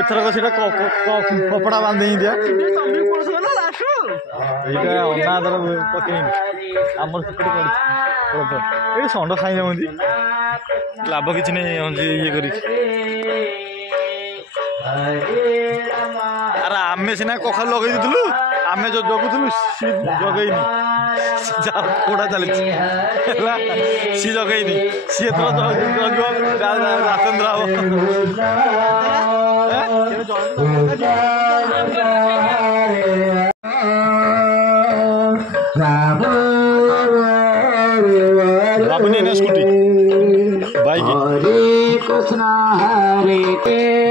एथरक से कपड़ा बांधे दिया अनादर पकड़ आम ये षंड खाई जाऊँगी लाभ कि नहीं ये कर आम सीना कखा लगे दूलु आम जो जगुलु सी जगैनी कोड़ा चली सी जगैनी सी राजेन्द्र बाबू स्कूटी बाइक हरे कृष्ण हरे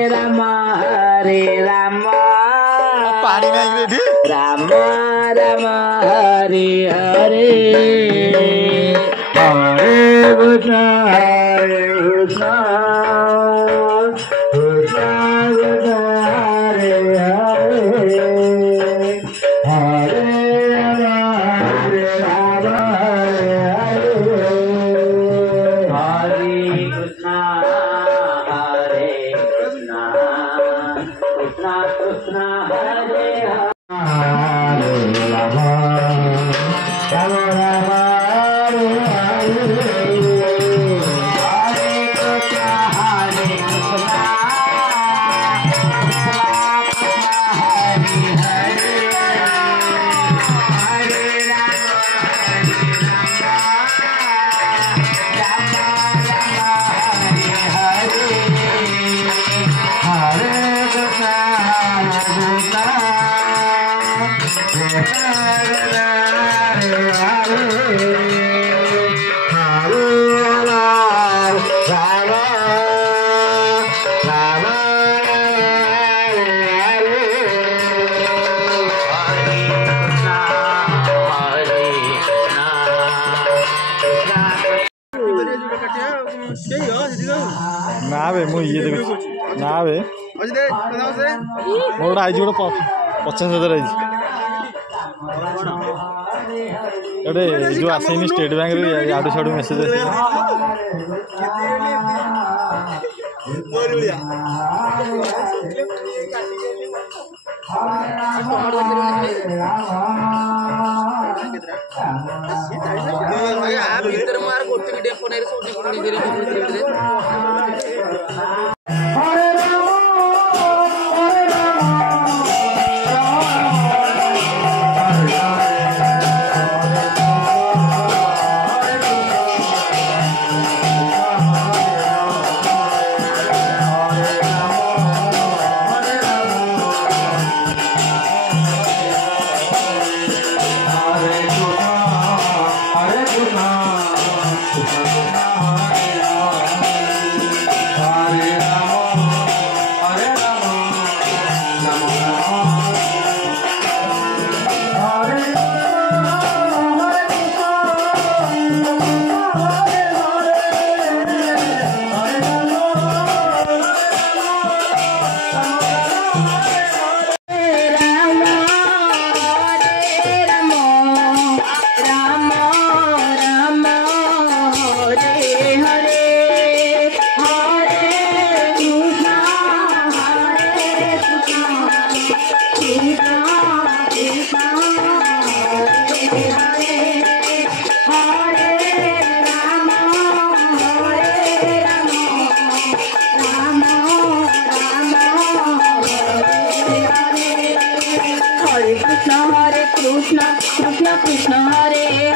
राम हरे राम पानी नहीं राम राम हरे हरे हरे कृष्ण हरे कृष्ण ना बे मु ये देख ना बे मोर आई गोटे 50,000 आई जो आसनी स्टेट बैंक आड़ू छाड़ू मेसेज कृष्ण कृष्ण कृष्ण हरे